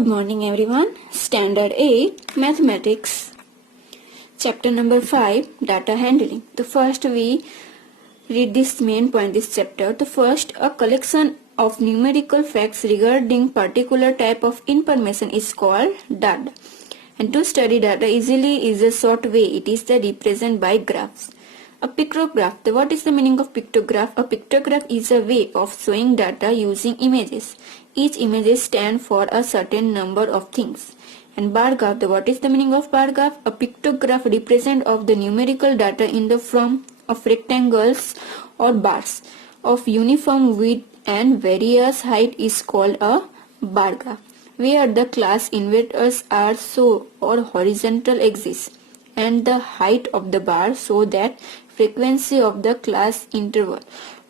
Good morning everyone. Standard 8 Mathematics. Chapter number 5 Data Handling. The first we read this main point this chapter. The first, a collection of numerical facts regarding particular type of information is called data. And to study data easily is a short way. It is represented by graphs. A pictograph. What is the meaning of pictograph? A pictograph is a way of showing data using images. Each image stands for a certain number of things. And bar graph. What is the meaning of bar graph? A pictograph represents of the numerical data in the form of rectangles or bars of uniform width and various height is called a bar graph, where the class inverters are so or horizontal axis and the height of the bar so that frequency of the class interval,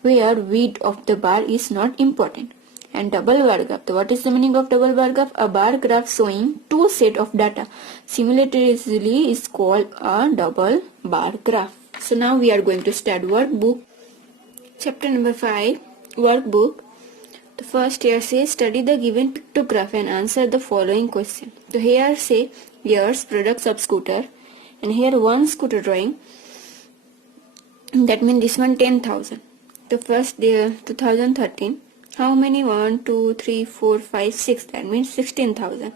where width of the bar is not important. And double bar graph. What is the meaning of double bar graph? A bar graph showing two sets of data simultaneously is called a double bar graph. So now we are going to start workbook. Chapter number 5 workbook. The first here says study the given pictograph and answer the following question. So here say years products of scooter, and here one scooter drawing. That means this one 10,000. The first year 2013. How many? 1, 2, 3, 4, 5, 6. That means 16,000.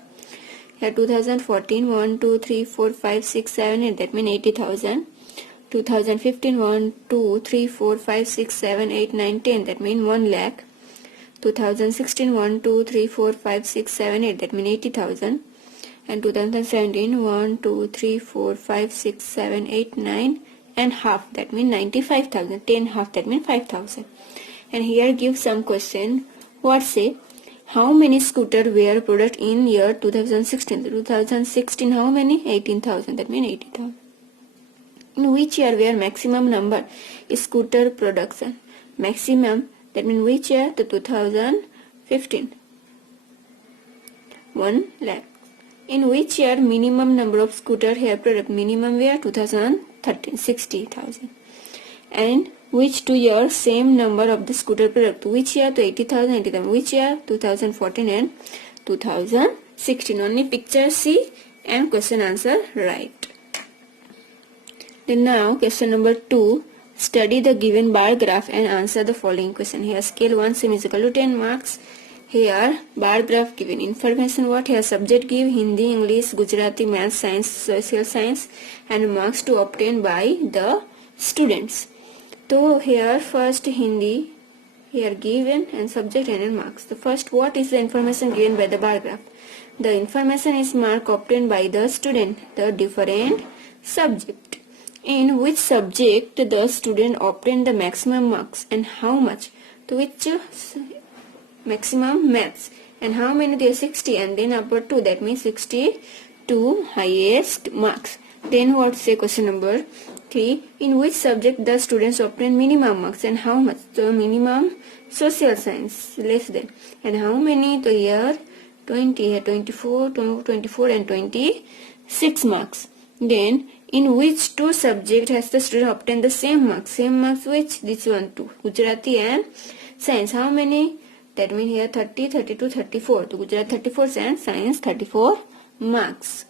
Here 2014. 1, 2, 3, 4, 5, 6, 7, 8. That means 80,000. 2015. 1, 2, 3, 4, 5, 6, 7, 8, 9, 10. That means 1 lakh. 2016. 1, 2, 3, 4, 5, 6, 7, 8. That means 80,000. And 2017. 1, 2, 3, 4, 5, 6, 7, 8, 9 and half. That means 95,000. 10 half. That means 5,000. And here give some question. What say? How many scooter were produced in year 2016? 2016 how many? 18,000. That means 80,000. In which year were maximum number scooter production? Maximum. That means which year? The 2015. 1 lakh. In which year minimum number of scooter hair product? Minimum were 2013. 60,000. And which 2 years same number of the scooter product? Which year? To 80,000, 80,000. Which year? 2014 and 2016. Only picture see and question answer right. Then now question number 2. Study the given bar graph and answer the following question. Here scale 1 semi is equal to 10 marks. Here bar graph given information what? Here subject give Hindi, English, Gujarati, Math, Science, Social Science and marks to obtain by the students. So here first Hindi here given and subject and marks. The first, what is the information given by the bar graph? The information is mark obtained by the student, the different subject. In which subject the student obtained the maximum marks and how much? To which maximum maths and how many? There 60 and then upper 2, that means 62 highest marks. Then what say question number 3. In which subject the students obtain minimum marks and how much? So minimum social science less than. And how many? To here 20, here 24, 24 and 26 marks. Then in which 2 subject has the student obtained the same marks? Same marks which? This one 2. Gujarati and Science. How many? That means here 30, 32, 34. To Gujarati 34 and Science 34 marks.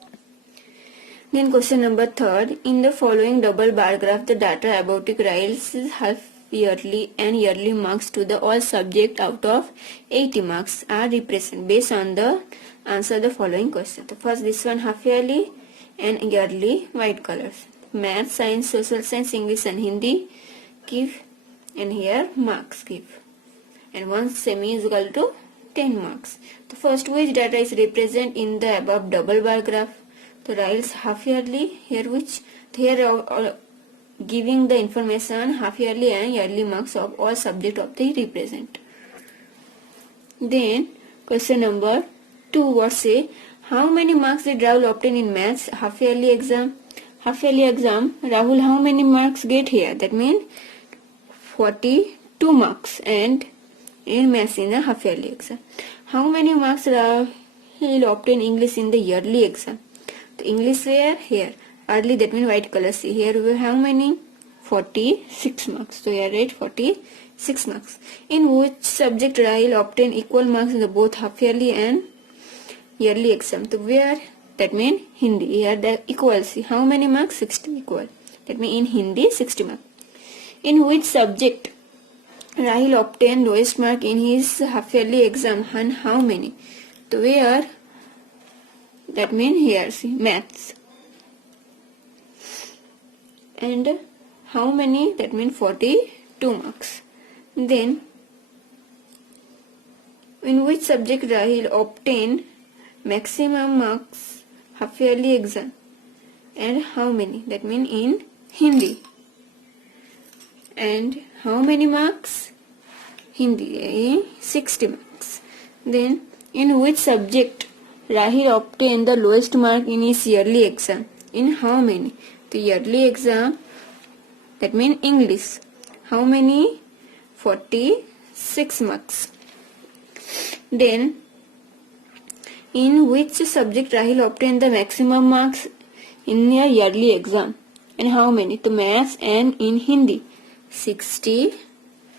Then question number 3. In the following double bar graph, the data about rails half yearly and yearly marks to the all subject out of 80 marks are represented based on the answer the following question. The first this one half yearly and yearly white colors. Math, Science, Social Science, English and Hindi give and here marks give. And one semi is equal to 10 marks. The first which data is represented in the above double bar graph? The rails half yearly here which here giving the information half yearly and yearly marks of all subject of the represent. Then question number 2 what say? How many marks did Rahul obtain in maths half yearly exam? Half yearly exam Rahul how many marks get here? That means 42 marks and in maths in the half yearly exam. How many marks Rahul obtain English in the yearly exam? The English where? Here. Early that means white color. See here we have how many? 46 marks. So here right 46 marks. In which subject Rahul obtained equal marks in the both half yearly and yearly exam. So where? That means Hindi. Here the equals. How many marks? 60 equal. That means in Hindi 60 marks. In which subject Rahil obtained lowest mark in his half yearly exam and how many? So where? That means here see maths. And how many? That means 42 marks. Then in which subject Rahil obtained maximum marks half yearly exam and how many? That means in Hindi. And how many marks? Hindi 60 marks. Then in which subject Rahil obtained the lowest mark in his yearly exam? In how many? The yearly exam, that means English. How many? 46 marks. Then in which subject Rahil obtained the maximum marks in a yearly exam and how many? The maths and in Hindi 60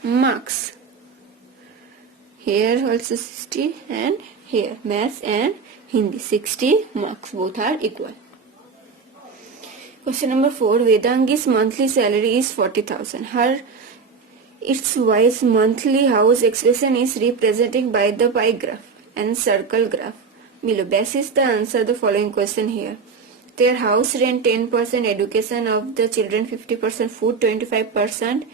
marks. Here also 60 and here maths and Hindi 60 marks, both are equal. Question number 4. Vedangi's monthly salary is 40,000. Its wise monthly house expression is represented by the pie graph and circle graph below. Basis the answer the following question here. Their house rent 10%, education of the children 50%, food 25%,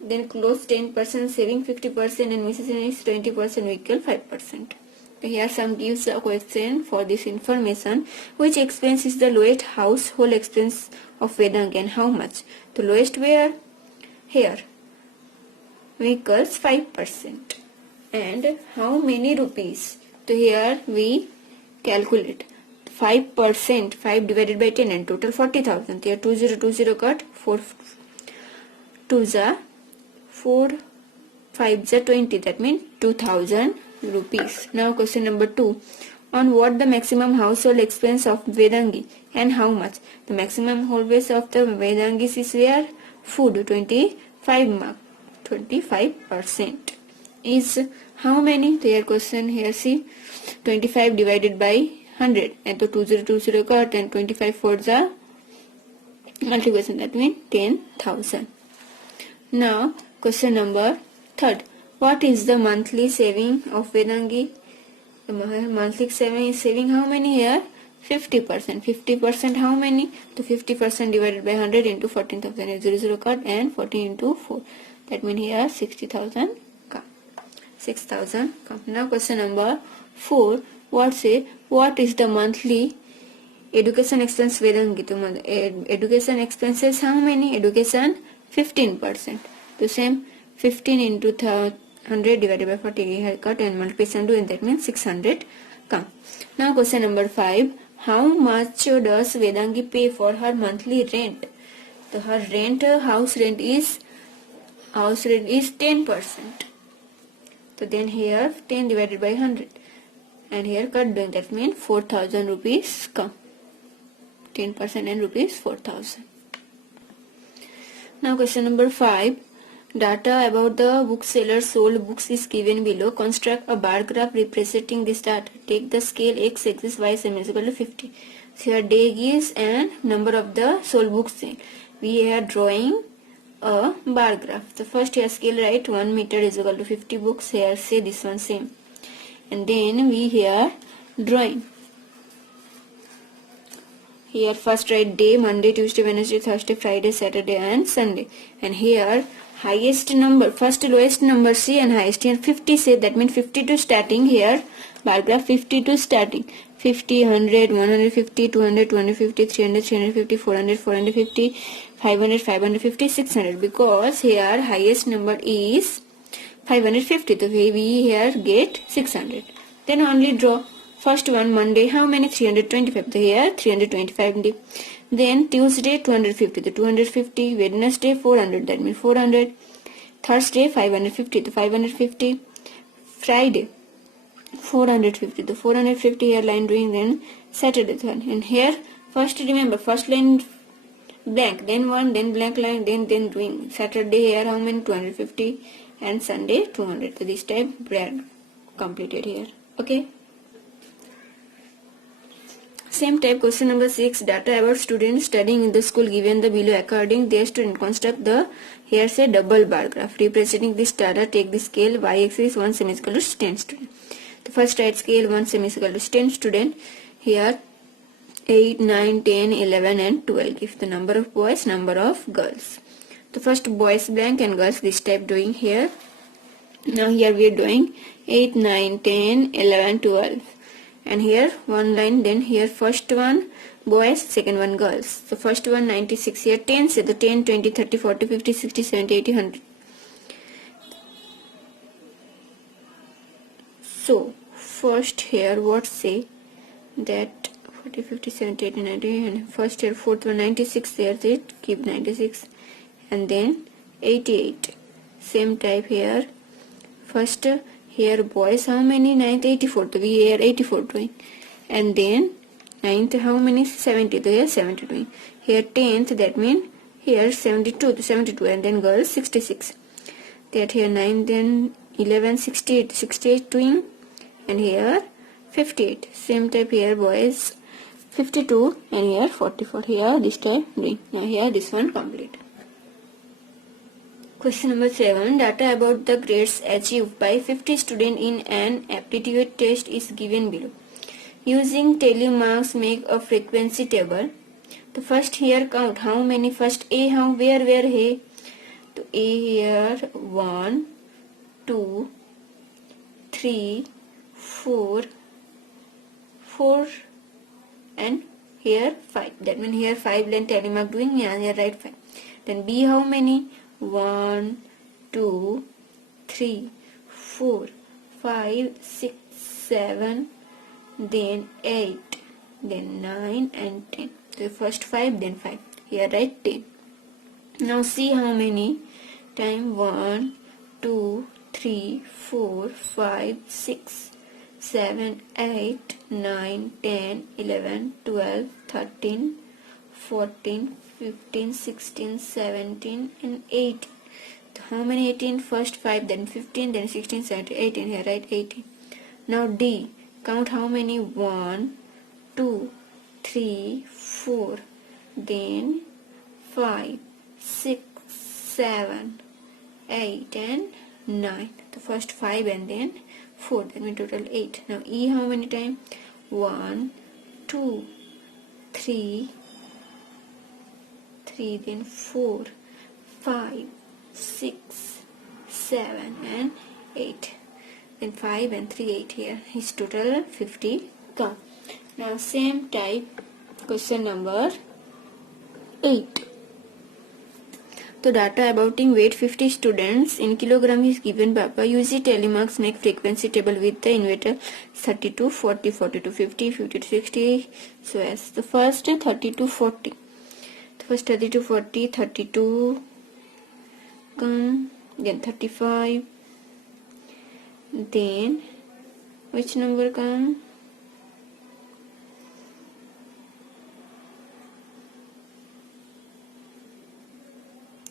then clothes 10%, saving 50% and miscellaneous 20%, vehicle 5%. Here some gives a question for this information. Which expense is the lowest household expense of Vedangi and how much? The lowest where? Here. Vehicles 5%. And how many rupees? So here we calculate 5%, 5 divided by 10 and total 40,000. Here 2020 cut 4 2s are 4 5s are 20. That means 2,000 rupees. Now question number 2. On what the maximum household expense of Vedangi and how much? The maximum household base of the Vedangis is where? Food 25 mark. 25% is how many? Their question here see 25 divided by 100 and to 2020 cut and 25 4s are multiplication, that means 10,000. Now question number 3. What is the monthly saving of Vedangi? The monthly saving how many here? 50%. 50% how many? The 50% divided by 100 into 14,000 00 cut and 14 into 4. That means here 60,000 come. 6,000 come. Now question number 4. What is the monthly education expense Vedangi? Education expenses how many? Education 15%. The same 15 into 100 divided by 40 haircut and multiplication doing, that means 600 come. Now question number 5. How much does Vedangi pay for her monthly rent? So her rent, house rent is 10%. So then here 10 divided by 100 and here cut doing, that means 4,000 rupees come. 10% and rupees 4,000. Now question number 5. Data about the bookseller's sold books is given below. Construct a bar graph representing this data. Take the scale x-axis, y-axis is equal to 50. So here day is and number of the sold books. We are drawing a bar graph. The first here scale right 1 meter is equal to 50 books. Here say this one same. And then we here drawing. Here first write day, Monday, Tuesday, Wednesday, Thursday, Friday, Saturday and Sunday. And here highest number, first lowest number C and highest here 50 say, that means 50 to starting here, bar graph 50 to starting. 50, 100, 150, 200, 250, 300, 350, 400, 450, 500, 550, 600. Because here highest number is 550. So we here get 600. Then only draw. First one Monday, how many? 325. So here 325. Then Tuesday 250. The 250. Wednesday 400. That means 400. Thursday 550. The 550. Friday 450. The 450 here line doing. Then Saturday one. And here first remember first line blank. Then one. Then blank line. Then doing Saturday here how many? 250. And Sunday 200. So this type completed here. Okay. Same type question number 6. Data about students studying in the school given the below. According their student, construct the here say double bar graph representing this data. Take the scale y-axis 1 sem is equal to 10 student. The first right scale 1 sem is equal to 10 student. Here 8, 9, 10, 11 and 12 give the number of boys, number of girls. The first boys blank and girls this type doing here. Now here we are doing 8, 9, 10, 11, 12. And here one line, then here first one boys, second one girls. So first one 96, here 10, say the 10, 20, 30, 40, 50, 60, 70, 80, 100. So first here what say that 40, 50, 70, 80, 90 and first here fourth one 96, there it keep 96 and then 88. Same type here. First here boys how many? 9th 84, so we here 84 doing, and then 9th how many? 70, so here 70 doing. Here 10th, that means here 72 to 72, and then girls 66. That here 9, then 11, 68, 68 doing, and here 58. Same type here boys 52 and here 44. Here this type doing. Now here this one complete. Question number 7. Data about the grades achieved by 50 students in an aptitude test is given below. Using tally marks, make a frequency table. The first here count how many. First A how where hey. So A here 1, 2, 3, 4, 4 and here 5. That means here 5 line tally mark doing. Yeah, here right 5. Then B how many? 1, 2, 3, 4, 5, 6, 7, then 8, then 9 and 10. So first 5, then 5. Here write 10. Now see how many time 1, 2, 3, 4, 5, 6, 7, 8, 9, 10, 11, 12, 13, 14, 15, 16, 17 and 18. How many 18? First 5, then 15, then 16, 17, 18. Here write 18. Now D. Count how many? 1, 2, 3, 4, then 5, 6, 7, 8 and 9. The first 5 and then 4. Then we total 8. Now E how many time? 1, 2, 3, then 4, 5, 6, 7 and 8. Then 5 and 3, 8 here. His total 50 come. Now same type question number 8. So data about weight 50 students in kilogram is given by use the tally marks, make frequency table with the inverter 32, 40, 42, 50, 50 to 60. So as the first 32, 40. First 32, 40, 32 come, then 35, then which number come?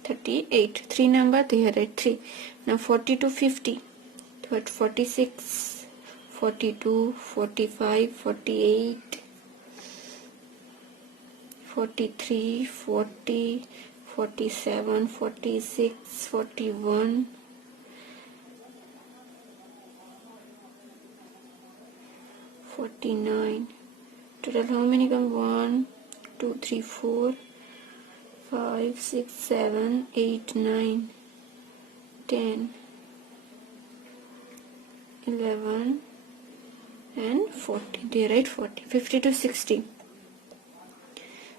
38. 3 number, they are at 3. Now 40 to 50, 46, 42, 45, 48, 43, 40, 47, 46, 41, 49. Total how many come? 1, 2, 3, 4, 5, 6, 7, 8, 9, 10, 11 and 40. They write 40. 50 to 60.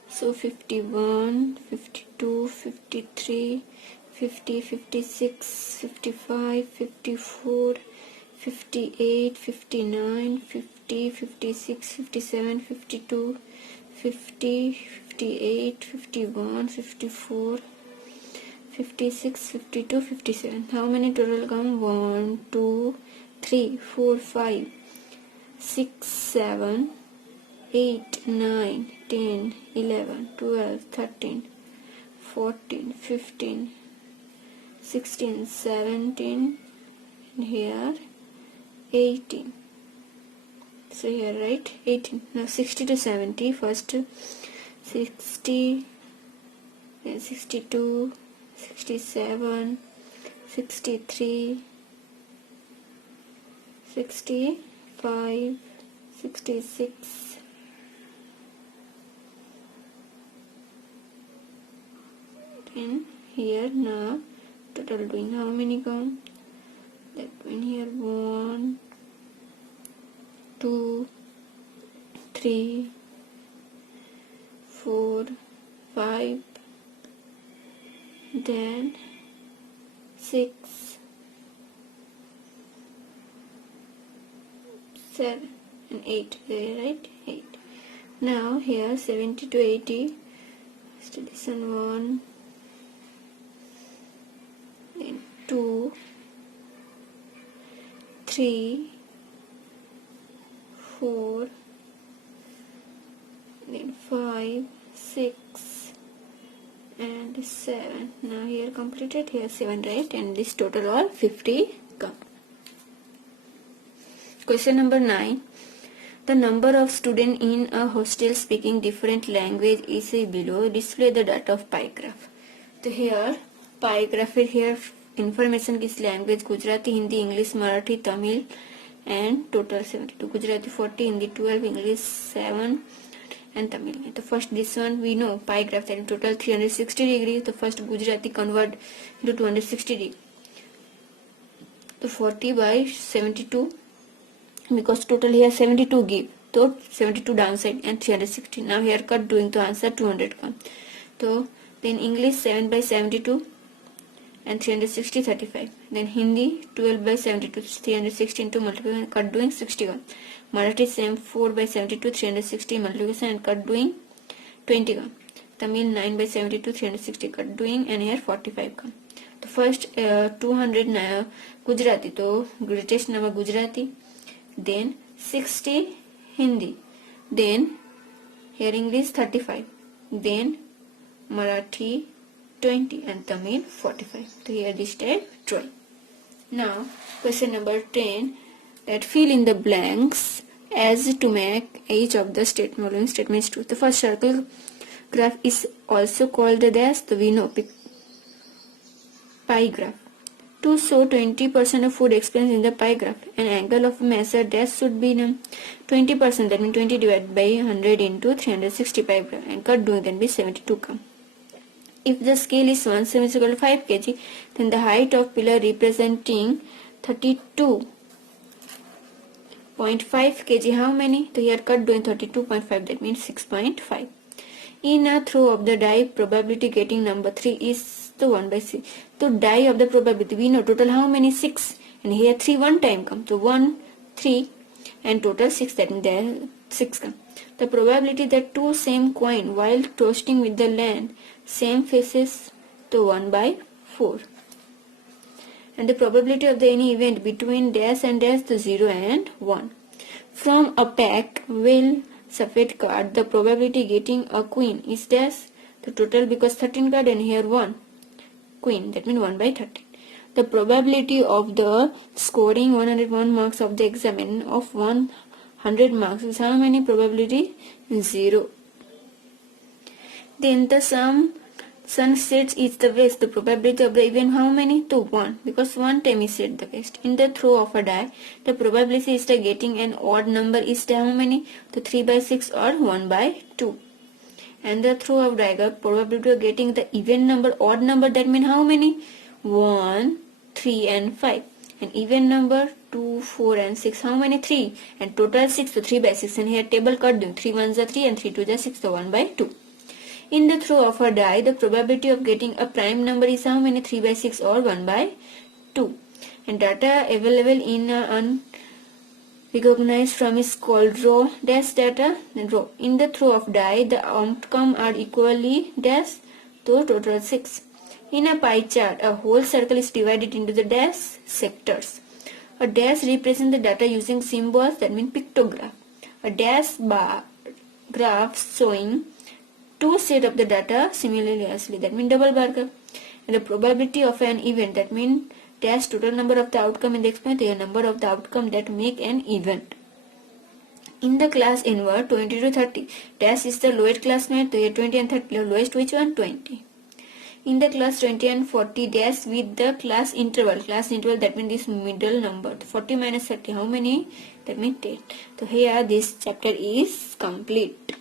So 51, 52, 53, 50, 56, 55, 54, 58, 59, 50, 56, 57, 52, 50, 58, 51, 54, 56, 52, 57. How many total come? 1, 2, 3, 4, 5, 6, 7, 8, 9, 10, 11, 12, 13, 14, 15, 16, 17, and here 18. So here write 18. Now 60 to 70. First 60, then 62, 67, 63, 65, 66, then here now total doing how many count? That when here 1, 2, 3, 4, 5, then 6, 7 and 8. There, right? 8. Now here 70 to 80. So this one 1, then 2, 3, 4, then 5, 6 and 7. Now here completed, here 7, right? And this total all 50 come. Question number 9. The number of students in a hostel speaking different language is below. Display the data of pie graph. So here pie graph is here information किस language Gujarati, Hindi, English, Marathi, Tamil and total 72. Gujarati 40, Hindi 12, English 7 and Tamil. So first this one we know pie graph that in total 360 degrees. The first Gujarati convert into 260 degree. So 40 by 72 because total here 72 give. So 72 downside and 360. Now here cut doing to answer 200 come. So then English 7 by 72 and 360 35. Then Hindi 12 by 72 360 into multiplication and cut doing 61. Marathi same 4 by 72 360 multiplication and cut doing 20 come. Tamil 9 by 72 360 cut doing and here 45 come. The first 200 Gujarati, so greatest number Gujarati, then 60 Hindi, then here English 35, then Marathi 20 and Tamil 45. So here this type 12. Now question number 10, that fill in the blanks as to make each of the following statements true. The first circle graph is also called the dash. So we know pie graph. To show 20% of food expense in the pie graph, an angle of measure dash should be 20%. That means 20 divided by 100 into 360 pie graph, and cut doing then be 72 come. If the scale is 1 is equal to 5 kg, then the height of pillar representing 32.5 kg, how many? So here cut doing 32.5, that means 6.5. In a throw of the die, probability getting number 3 is the 1 by 6. So die of the probability, we know total how many? 6. And here 3 one time come. So 1, 3 and total 6, that means there 6 come. The probability that two same coin while toasting with the land same faces to 1 by 4. And the probability of the any event between dash and dash to 0 and 1. From a pack well shuffled card, the probability getting a queen is dash. The total because 13 card and here 1 queen, that means 1 by 13. The probability of the scoring 101 marks of the exam of 100 marks is how many? Probability 0. Then the sun sets east the west. The probability of the event how many? To 1 because 1 time is set the west. In the throw of a die, the probability is the getting an odd number is the how many? To 3 by 6 or 1 by 2. And the throw of dagger, probability of getting the even number, odd number, that means how many? 1, 3 and 5. And even number 2, 4 and 6, how many? 3. And total 6, so 3 by 6. And here table cut doing 3 1s are 3 and 3 2s are 6, so 1 by 2. In the throw of a die, the probability of getting a prime number is how many? 3 by 6 or 1 by 2. And data available in recognized from is called row dash data, then row. In the throw of die, the outcome are equally dash, so total 6. In a pie chart, a whole circle is divided into the dash sectors. A dash represents the data using symbols, that means pictograph. A dash bar graph showing two sets of the data simultaneously, that means double bar graph. And the probability of an event, that means dash total number of the outcome in the experiment, the number of the outcome that make an event. In the class inward 20 to 30, dash is the lowest class mate. So here 20 and 30, lowest which one? 20. In the class 20 and 40, dash with the class interval. Class interval, that means this middle number. 40 minus 30, how many? That means 10. So here this chapter is complete.